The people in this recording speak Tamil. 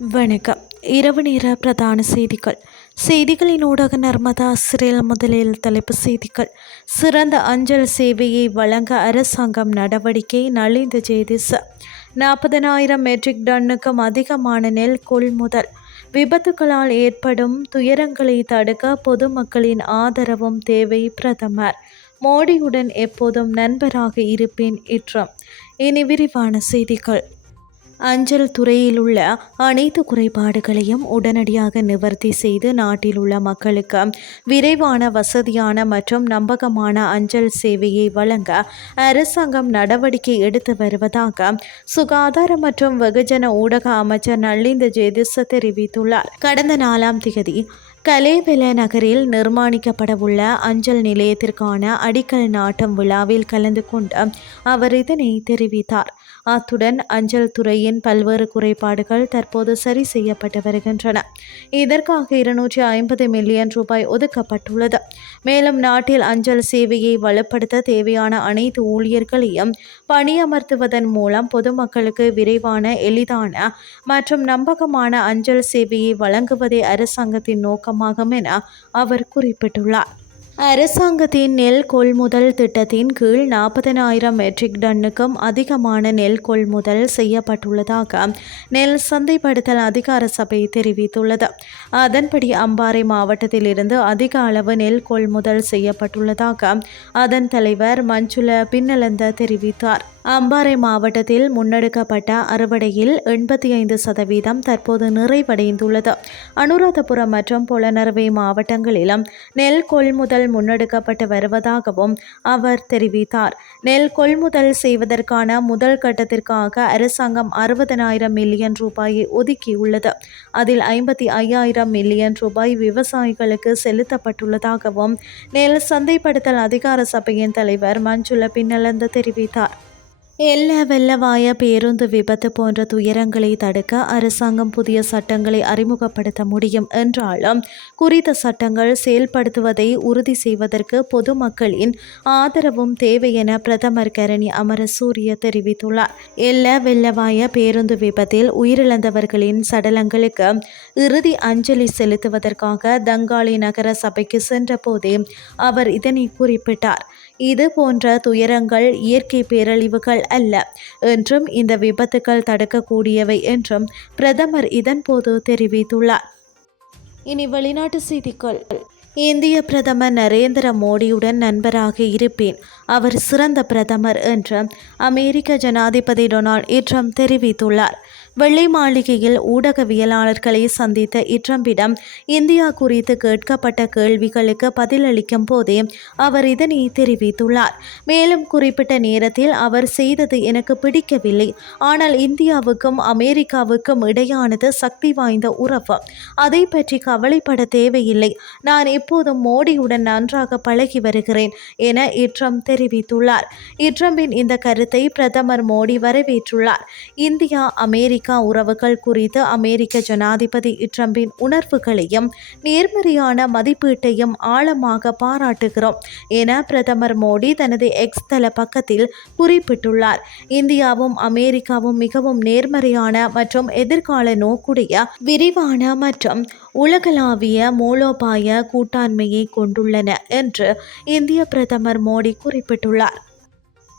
வணக்கம். இரவு நேர பிரதான செய்திகள். செய்திகளின் ஊடக நர்மதா சிறையில் முதலில் தலைப்பு செய்திகள். சிறந்த அஞ்சல் சேவையை வழங்க அரசாங்கம் நடவடிக்கை நலிந்த ஜெயதிச நாற்பதனாயிரம் மெட்ரிக் டன்னுக்கும் அதிகமான நெல் கொள்முதல். விபத்துகளால் ஏற்படும் துயரங்களை தடுக்க பொதுமக்களின் ஆதரவும் தேவை பிரதமர். மோடியுடன் எப்போதும் நண்பராக இருப்பேன் இற்றம். இனி விரிவான செய்திகள். அஞ்சல் துறையில் உள்ள அனைத்து குறைபாடுகளையும் உடனடியாக நிவர்த்தி செய்து நாட்டில் உள்ள மக்களுக்கு விரைவான வசதியான மற்றும் நம்பகமான அஞ்சல் சேவையை வழங்க அரசாங்கம் நடவடிக்கை எடுத்து வருவதாக சுகாதார மற்றும் வெகுஜன ஊடக அமைச்சர் நளிந்த ஜெயதிச தெரிவித்துள்ளார். கடந்த நாலாம் திகதி கலேவெல நகரில் நிர்மாணிக்கப்படவுள்ள அஞ்சல் நிலையத்திற்கான அடிக்கல் நாட்டம் விழாவில் கலந்து கொண்டு அவர் இதனை தெரிவித்தார். அத்துடன் அஞ்சல் துறையின் பல்வேறு குறைபாடுகள் தற்போது சரி செய்யப்பட்டு வருகின்றன. இதற்காக இருநூற்றி ஐம்பது மில்லியன் ரூபாய் ஒதுக்கப்பட்டுள்ளது. மேலும் நாட்டில் அஞ்சல் சேவையை வலுப்படுத்த தேவையான அனைத்து ஊழியர்களையும் பணியமர்த்துவதன் மூலம் பொதுமக்களுக்கு விரைவான எளிதான மற்றும் நம்பகமான அஞ்சல் சேவையை வழங்குவதே அரசாங்கத்தின் நோக்கம் நோக்கமாகும் என அவர் குறிப்பிட்டுள்ளார். அரசாங்கத்தின் நெல் கொள்முதல் திட்டத்தின் கீழ் நாற்பதனாயிரம் மெட்ரிக் டன்னுக்கும் அதிகமான நெல் கொள்முதல் செய்யப்பட்டுள்ளதாக நெல் சந்தைப்படுத்தல் அதிகார சபை தெரிவித்துள்ளது. அதன்படி அம்பாறை மாவட்டத்திலிருந்து அதிக அளவு நெல் கொள்முதல் செய்யப்பட்டுள்ளதாக அதன் தலைவர் மஞ்சுள பின்னலந்த தெரிவித்தார். அம்பாறை மாவட்டத்தில் முன்னெடுக்கப்பட்ட அறுவடையில் எண்பத்தி ஐந்து சதவீதம் தற்போது நிறைவடைந்துள்ளது. அனுராதபுரம் மற்றும் புலனறுவை மாவட்டங்களிலும் நெல் கொள்முதல் முன்னெடுக்கப்பட்டு வருவதாகவும் அவர் தெரிவித்தார். நெல் கொள்முதல் செய்வதற்கான முதல் கட்டத்திற்காக அரசாங்கம் அறுபதனாயிரம் மில்லியன் ரூபாயை ஒதுக்கியுள்ளது. அதில் ஐம்பத்தி ஐயாயிரம் மில்லியன் ரூபாய் விவசாயிகளுக்கு செலுத்தப்பட்டுள்ளதாகவும் நெல் சந்தைப்படுத்தல் அதிகார சபையின் தலைவர் மஞ்சுள பின்னலந்த தெரிவித்தார். எல்ல வெள்ளவாய பேருந்து விபத்து போன்ற துயரங்களை தடுக்க அரசாங்கம் புதிய சட்டங்களை அறிமுகப்படுத்த முடியும் என்றாலும் குறித்த சட்டங்கள் செயல்படுத்துவதை உறுதி செய்வதற்கு பொதுமக்களின் ஆதரவும் தேவை என பிரதமர் கரணி அமரசூரிய தெரிவித்துள்ளார். எல்ல வெள்ளவாய பேருந்து விபத்தில் உயிரிழந்தவர்களின் சடலங்களுக்கு இறுதி அஞ்சலி செலுத்துவதற்காக தங்காளி நகர சபைக்கு சென்ற போதே அவர் இதனை குறிப்பிட்டார். இது போன்ற துயரங்கள் இயற்கை பேரழிவுகள் அல்ல என்றும் இந்த விபத்துக்கள் தடுக்கக்கூடியவை என்றும் பிரதமர் இதன்போது தெரிவித்துள்ளார். இனி வெளிநாட்டு செய்திகள். இந்திய பிரதமர் நரேந்திர மோடியுடன் நண்பராக இருப்பேன். அவர் சிறந்த பிரதமர் என்று அமெரிக்க ஜனாதிபதி டொனால்ட் ட்ரம்ப் தெரிவித்துள்ளார். வெள்ளை மாளிகையில் ஊடகவியலாளர்களை சந்தித்த இட்ரம்பிடம் இந்தியா குறித்து கேட்கப்பட்ட கேள்விகளுக்கு பதிலளிக்கும் போதே அவர் இதனை தெரிவித்துள்ளார். மேலும் குறிப்பிட்ட நேரத்தில் அவர் செய்தது எனக்கு பிடிக்கவில்லை. ஆனால் இந்தியாவுக்கும் அமெரிக்காவுக்கும் இடையானது சக்தி வாய்ந்த உறவு. அதை பற்றி கவலைப்பட தேவையில்லை. நான் எப்போதும் மோடியுடன் நன்றாக பழகி வருகிறேன் என இட்ரம் தெரிவித்துள்ளார். இட்ரம்பின் இந்த கருத்தை பிரதமர் மோடி வரவேற்றுள்ளார். இந்தியா அமெரிக்கா அமெரிக்கா உறவுகள் குறித்து அமெரிக்க ஜனாதிபதி ட்ரம்பின் உணர்வுகளையும் நேர்மறையான மதிப்பீட்டையும் ஆழமாக பாராட்டுகிறோம் என பிரதமர் மோடி தனது எக்ஸ் தள பக்கத்தில் குறிப்பிட்டுள்ளார். இந்தியாவும் அமெரிக்காவும் மிகவும் நேர்மறையான மற்றும் எதிர்கால நோக்குடைய விரிவான மற்றும் உலகளாவிய மூலோபாய கூட்டாண்மையை கொண்டுள்ளன என்று இந்திய பிரதமர் மோடி குறிப்பிட்டுள்ளார்.